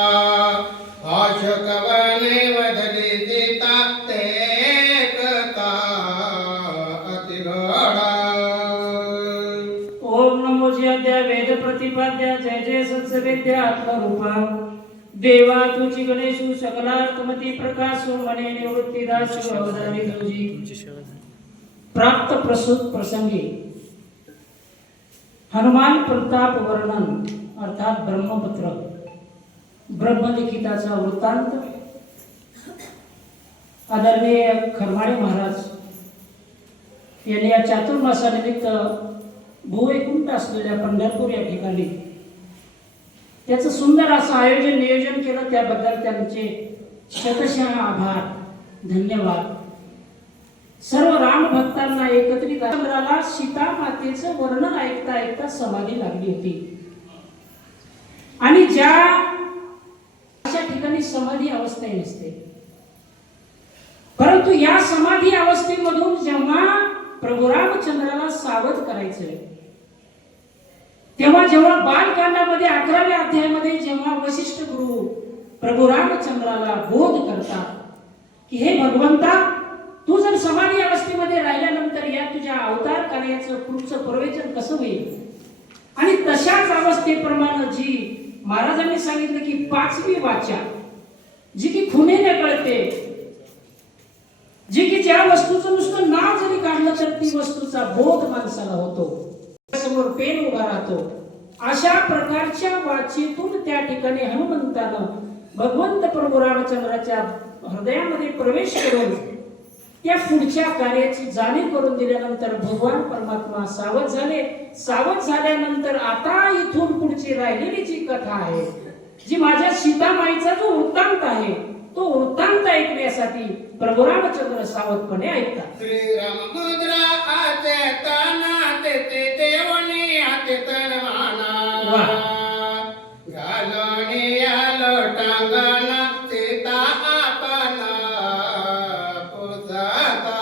अशोक वने वदली ते कथा अतिघडा ओम नमो जय वेद प्रतिपाद्य जय जय सत्सवेद्य आत्मरूपा। देवा तुझी गणेशु सकलार्थमती प्रकाशो मने निवृत्तीदास दासु अवधारी तुझी। प्राप्त प्रसूत प्रसंगी। हनुमान प्रताप वर्णन अर्थात ब्रह्मपुत्र। ब्रह्मलिखिताचा वृत्तांत. आदरणीय खरमाळे महाराज यांनी या चातुर्मासानिमित्त भूवैकुंठ असलेल्या पंढरपूर या ठिकाणी त्याचं सुंदर असं आयोजन नियोजन केलं. त्याबद्दल त्यांचे शतशः आभार. धन्यवाद. सर्व राम भक्तांना एकत्रित चंद्राला सीता मातेचं वर्णन ऐकता ऐकता समाधी लागली होती. आणि ज्या समाधी अवस्था नसते. परंतु या समाधी अवस्थेमधून जेव्हा प्रभू रामचंद्राला सावध करायचंय तेव्हा जेव्हा बालकांडामध्ये अकराव्या अध्यायामध्ये जेव्हा वशिष्ठ गुरु प्रभू रामचंद्राला बोध करतात की हे भगवंता तू जर समाधी अवस्थेमध्ये राहिल्यानंतर या तुझ्या अवतार कार्याचं पुढचं प्रवेचन कसं होईल? आणि तशाच अवस्थेप्रमाणे जी महाराजांनी सांगितलं की पाचवी वाचा जी की खुनेने कळते जी की ज्या वस्तूचं नुसतं नाव जरी काढलं तर ती वस्तूचा बोध माणसाला होतो. समोर पेन उभा राहतो. अशा प्रकारच्या वाचेतून त्या ठिकाणी हनुमंतानं भगवंत प्रभू रामचंद्राच्या हृदयामध्ये प्रवेश करून त्या पुढच्या कार्याची जाणीव करून दिल्यानंतर भगवान परमात्मा सावध झाले. सावध झाल्यानंतर आता इथून पुढची राहिलेली जी कथा आहे जी माझ्या सीतामाईचा जो वृत्तांत आहे तो वृत्तांत ऐकण्यासाठी प्रभू रामचंद्र सावधपणे ऐकतात. आते ताना ते ते आते पुजाता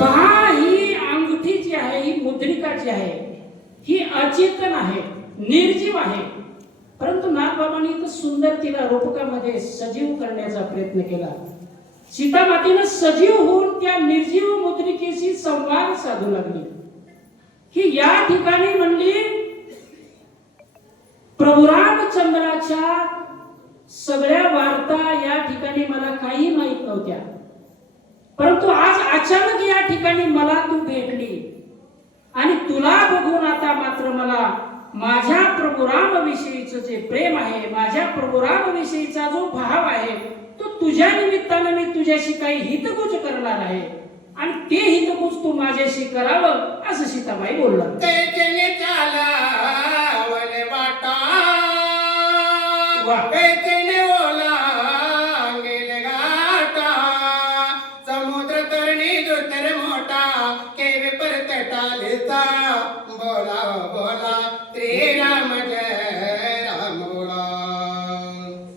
पहा ही अंगठी जी आहे ही मुद्रिका जी आहे ही अचेतन आहे निर्जीव आहे. परंतु इथं सुंदर तिला रोपकामध्ये सजीव करण्याचा प्रयत्न केला. सीतामातीनं सजीव होऊन त्या निर्जीव मुद्रिकेशी संवाद साधू लागली. ही या ठिकाणी म्हणली प्रभू रामचंद्राच्या सगळ्या वार्ता या ठिकाणी मला काही माहीत नव्हत्या. परंतु आज अचानक या ठिकाणी मला तू भेटली. आणि तुला बघून आता मात्र मला माझ्या प्रभू जे प्रेम आहे माझ्या प्रभू जो भाव आहे तो तुझ्या निमित्तानं मी तुझ्याशी काही हितगुज करणार आहे. आणि ते हितगुज तू माझ्याशी करावं असं सीताबाई बोललं.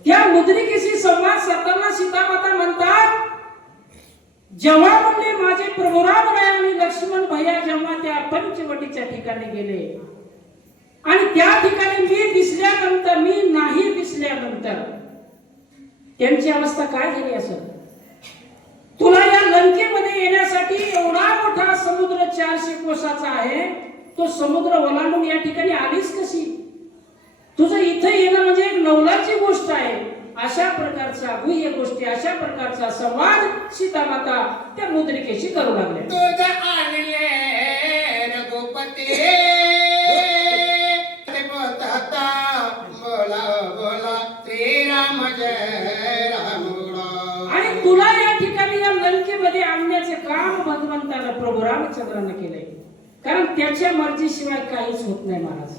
त्या मुद्रिकेशी संवाद साधताना सीतामाता म्हणतात जेव्हा म्हणले माझे प्रभुराम राय आणि लक्ष्मण भैया जेव्हा त्या पंचवटीच्या ठिकाणी गेले आणि त्या ठिकाणी मी दिसल्यानंतर मी नाही दिसल्यानंतर त्यांची अवस्था काय झाली असं तुला या लंकेमध्ये येण्यासाठी एवढा मोठा समुद्र चारशे कोसाचा आहे तो समुद्र ओलांडून या ठिकाणी आलीच कशी? तुझं इथं येणं म्हणजे एक नवलाची गोष्ट आहे. अशा प्रकारच्या गुह्य गोष्टी अशा प्रकारचा संवाद सीतामाता त्या मुद्रिकेशी करू लागल्या. आणले रघुपती बोला आणि तुला या ठिकाणी या लंकेमध्ये आणण्याचे काम भगवंतानं प्रभू रामचंद्रानं केलंय. कारण त्याच्या मर्जीशिवाय काहीच होत नाही महाराज.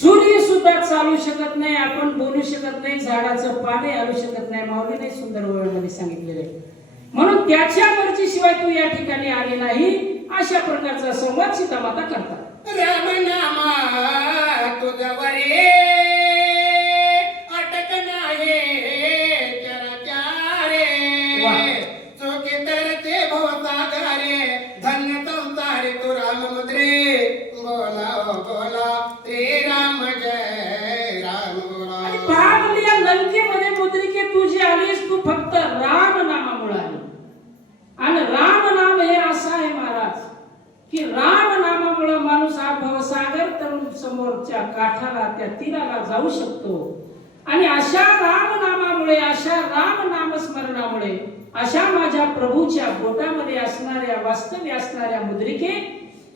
सूर्य सुद्धा चालू शकत नाही आपण बोलू शकत नाही झाडाचं पाने आलू शकत नाही. माऊलीने सुंदर ओळमध्ये सांगितलेले. म्हणून त्याच्या मर्जीशिवाय तू या ठिकाणी आली नाही अशा प्रकारचा संवाद सीतामाता करतात. रामनामा तुझवरे काठाला त्या तीराला जाऊ शकतो. आणि अशा राम नामामुळे अशा राम नामस्मरणामुळे अशा माझ्या प्रभूच्या बोटामध्ये असणाऱ्या वास्तव्य असणाऱ्या मुद्रिके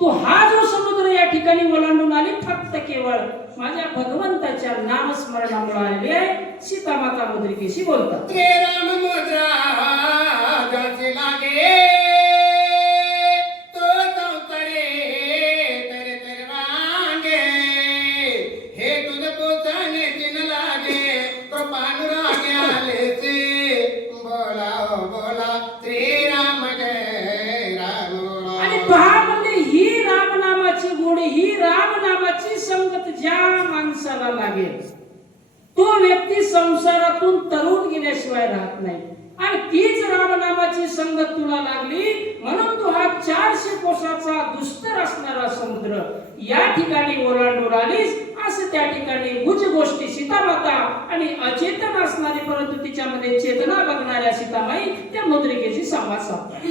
तो हा जो समुद्र या ठिकाणी ओलांडून आले फक्त केवळ माझ्या भगवंताच्या नामस्मरणामुळे आलेली आहे सीतामाता मुद्रिकेशी बोलतात. संसारातून तरुण गेल्याशिवाय राहत नाही. आणि तीच रामनामाची संगत तुला लागली म्हणून तू हा चारशे कोसाचा दुस्तर असणारा समुद्र या ठिकाणी ओलांडून आलीस असं त्या ठिकाणी भुज गोष्टी सीतामाता आणि अचेतन असणारी परंतु तिच्यामध्ये चेतना बघणाऱ्या सीतामाई त्या मुद्रिकेशी संवाद साधतात.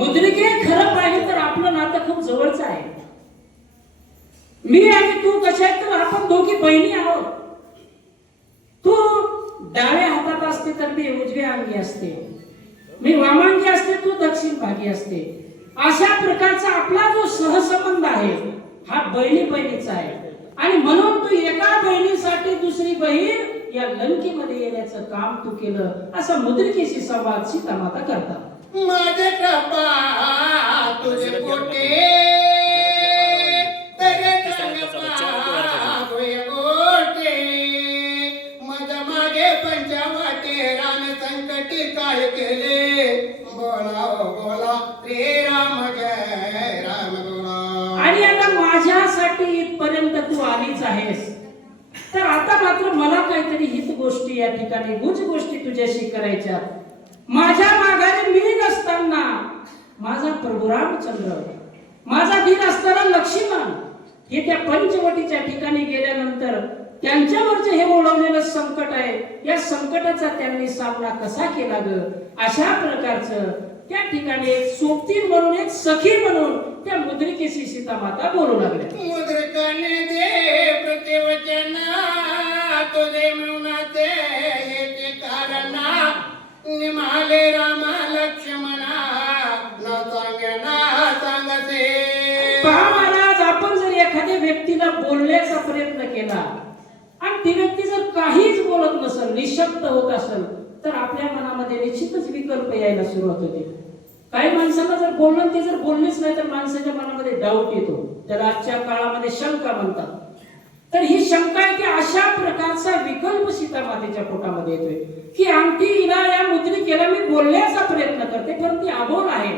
मुद्रिके खरं पाहिजे तर आपलं नातं खूप जवळचं आहे. मी आणि तू कशा आहेत तर आपण दोघी बहिणी आहोत. तू डाव्या हातात असते तर मी उजव्या अंगी असते. मी वामांगी असते तू दक्षिण भागी असते. अशा प्रकारचा आपला जो सहसंबंध आहे हा बहिणी बहिणीचा आहे. आणि म्हणून तू एका बहिणीसाठी दुसरी बहीण या लंकेमध्ये येण्याचं काम तू केलं असा मुद्रिकेशी संवाद सीतामाता करतात. माझे कृपा तुझे पोटे. तरे गोटे मज मागे पंचवाटे राम संकटी काय केले. बोला बोला रे राम जय राम बोला आणि आता माझ्यासाठी इथपर्यंत तू आलीच आहेस. तर आता मात्र मला काहीतरी हित गोष्टी या ठिकाणी गुज गोष्टी तुझ्याशी करायच्या. माझ्या माघारी मी नसताना माझा प्रभू रामचंद्र माझा दिन असताना लक्ष्मण हे त्या पंचवटीच्या ठिकाणी गेल्यानंतर त्यांच्यावरचं हे ओढवलेलं संकट आहे. या संकटाचा त्यांनी सामना कसा केला ग? अशा प्रकारचं त्या ठिकाणी एक सोबती म्हणून एक सखी म्हणून त्या मुद्रिकेशी सीता माता बोलू लागल्या. मुद्रिकाने दे प्रतिवचन तो म्हणते निमाले रामा लक्ष्मणा न सांगते. पहा महाराज आपण जर एखाद्या व्यक्तीला बोलण्याचा प्रयत्न केला आणि ती व्यक्ती जर काहीच बोलत नसेल निशब्द होत असेल तर आपल्या मनामध्ये निश्चितच विकल्प यायला सुरुवात होते. काही माणसांना जर बोलणं ते जर बोललेच नाही तर माणसाच्या मनामध्ये डाऊट येतो. त्याला आजच्या काळामध्ये शंका म्हणतात. तर ही शंका आहे की अशा सीता मातेच्या पोटामध्ये येतोय. की अंगठी हिला या मुद्रिकेला मी बोलण्याचा प्रयत्न करते पण ती अबोल आहे.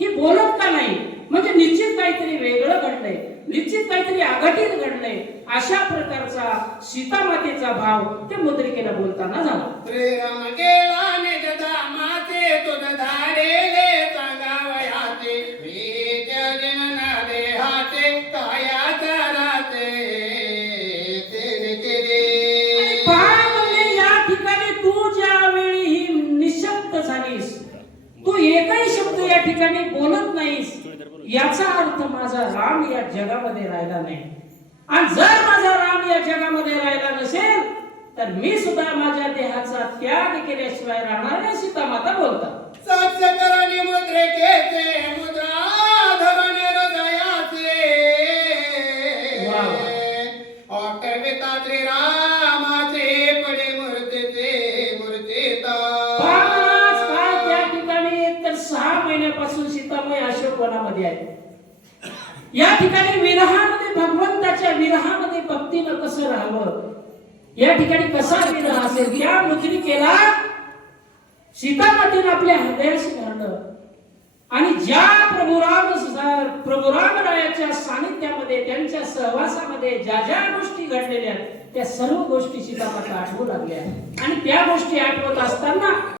ही बोलत का नाही? म्हणजे निश्चित काहीतरी वेगळं घडलंय. निश्चित काहीतरी आघाडीत घडलंय. अशा प्रकारचा सीता मातेचा भाव त्या मुद्रिकेला बोलताना झाला. ठिकाणी बोलत नाहीस. याचा अर्थ माझा राम या जगामध्ये राहिला नाही. आणि जर माझा राम या जगामध्ये राहिला नसेल तर मी सुद्धा माझ्या देहाचा त्याग केल्याशिवाय राहणार नाही सीता माता बोलतात सत्य करणी मुद्रे मुद्रा या ठिकाणी विरहामध्ये भगवंताच्या विरहामध्ये भक्तीनं कसं राहावं? या ठिकाणी कसा विरह असेल? या मुद्रिकेला सीतामातेनं आपल्या हृदयाशी धरलं आणि ज्या प्रभुराम राम प्रभू सानिध्यामध्ये त्यांच्या सहवासामध्ये ज्या ज्या गोष्टी घडलेल्या त्या सर्व गोष्टी सीतामाता आठवू लागल्या. आणि त्या गोष्टी आठवत असताना